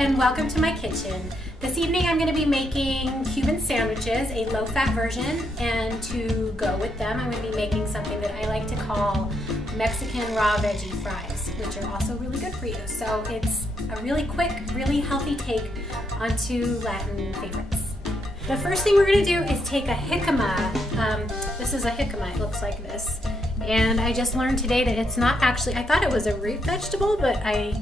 and welcome to my kitchen. This evening I'm going to be making Cuban sandwiches, a low-fat version, and to go with them I'm going to be making something that I like to call Mexican raw veggie fries, which are also really good for you. So it's a really quick, really healthy take on two Latin favorites. The first thing we're going to do is take a jicama. This is a jicama, it looks like this. And I just learned today that it's not actually, I thought it was a root vegetable, but I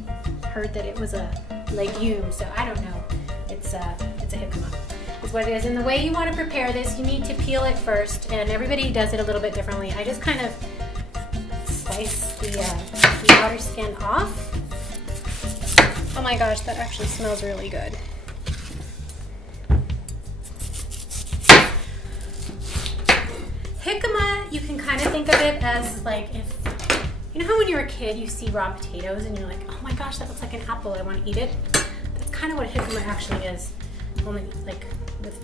heard that it was a legume, so I don't know. It's a jicama, is what it is. And the way you want to prepare this, you need to peel it first, and everybody does it a little bit differently. I just kind of slice the outer skin off. Oh my gosh, that actually smells really good. Jicama, you can kind of think of it as like if, you know how when you're a kid you see raw potatoes and you're like, oh my gosh, that looks like an apple, I want to eat it? That's kind of what jicama actually is. Only like with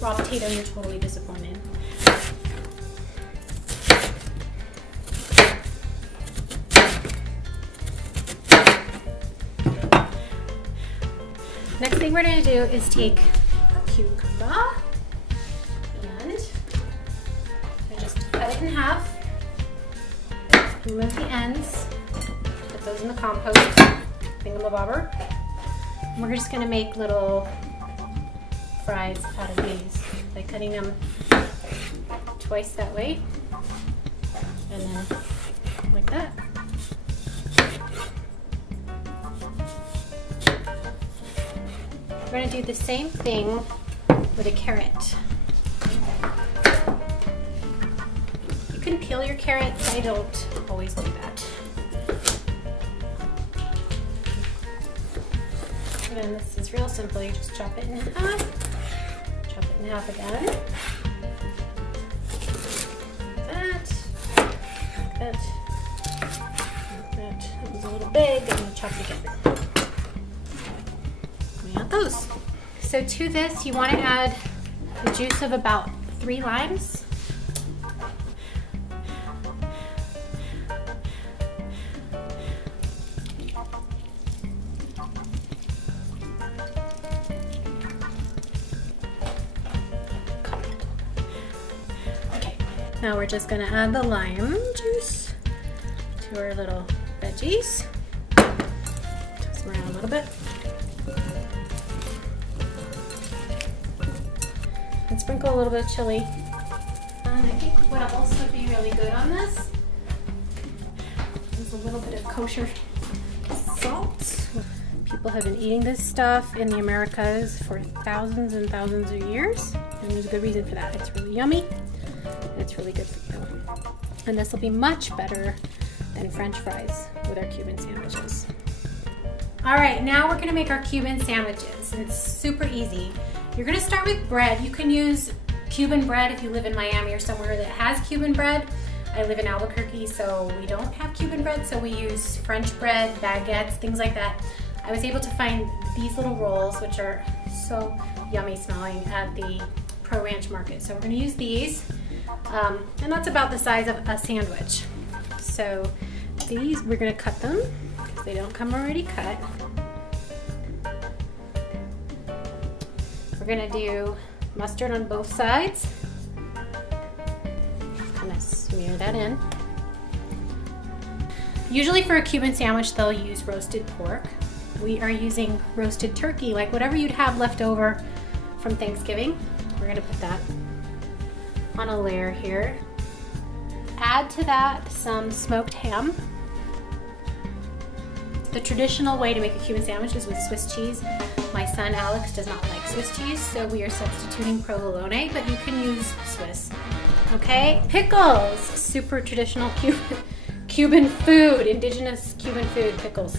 raw potato you're totally disappointed. Next thing we're going to do is take a cucumber and just cut it in half, remove the ends, put those in the compost, thingamabobber. And we're just going to make little fries out of these by cutting them twice that way and then like that. We're going to do the same thing with a carrot. You can peel your carrots, I don't always do that. And this is real simple, you just chop it in half, chop it in half again. Like that, like that. That was a little big, I'm going to chop it again. We got those. So to this, you want to add the juice of about 3 limes. Now we're just going to add the lime juice to our little veggies. Toss them around a little bit. And sprinkle a little bit of chili. And I think what else would be really good on this is a little bit of kosher salt. People have been eating this stuff in the Americas for thousands and thousands of years, and there's a good reason for that. It's really yummy. It's really good for you. And this will be much better than French fries with our Cuban sandwiches. All right, now we're gonna make our Cuban sandwiches. And it's super easy. You're gonna start with bread. You can use Cuban bread if you live in Miami or somewhere that has Cuban bread. I live in Albuquerque, so we don't have Cuban bread, so we use French bread, baguettes, things like that. I was able to find these little rolls, which are so yummy smelling, at the Pro Ranch Market. So we're gonna use these. And that's about the size of a sandwich. So these, we're going to cut them because they don't come already cut. We're going to do mustard on both sides. Kind of smear that in. Usually for a Cuban sandwich they'll use roasted pork. We are using roasted turkey, like whatever you'd have left over from Thanksgiving. We're going to put that on a layer here. Add to that some smoked ham. The traditional way to make a Cuban sandwich is with Swiss cheese. My son Alex does not like Swiss cheese, so we are substituting provolone, but you can use Swiss. Okay, pickles, super traditional Cuban food, indigenous Cuban food, pickles.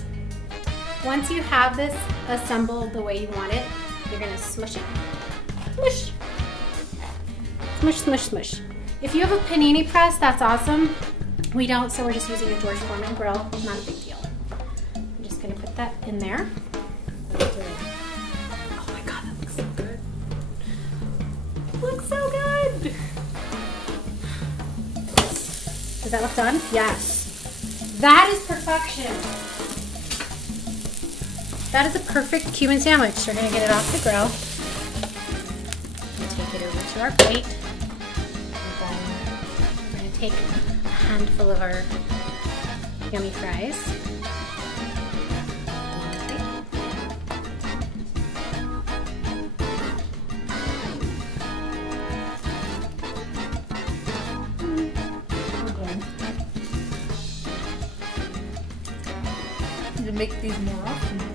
Once you have this assembled the way you want it, you're gonna smush it. Smush. Smush, smush, smush. If you have a panini press, that's awesome. We don't, so we're just using a George Foreman grill. Not a big deal. I'm just gonna put that in there. Oh my God, that looks so good. Looks so good. Does that look done? Yes. That is perfection. that is a perfect Cuban sandwich. We're gonna get it off the grill. Take it over to our plate. And then we're gonna take a handful of our yummy fries. To make these more often.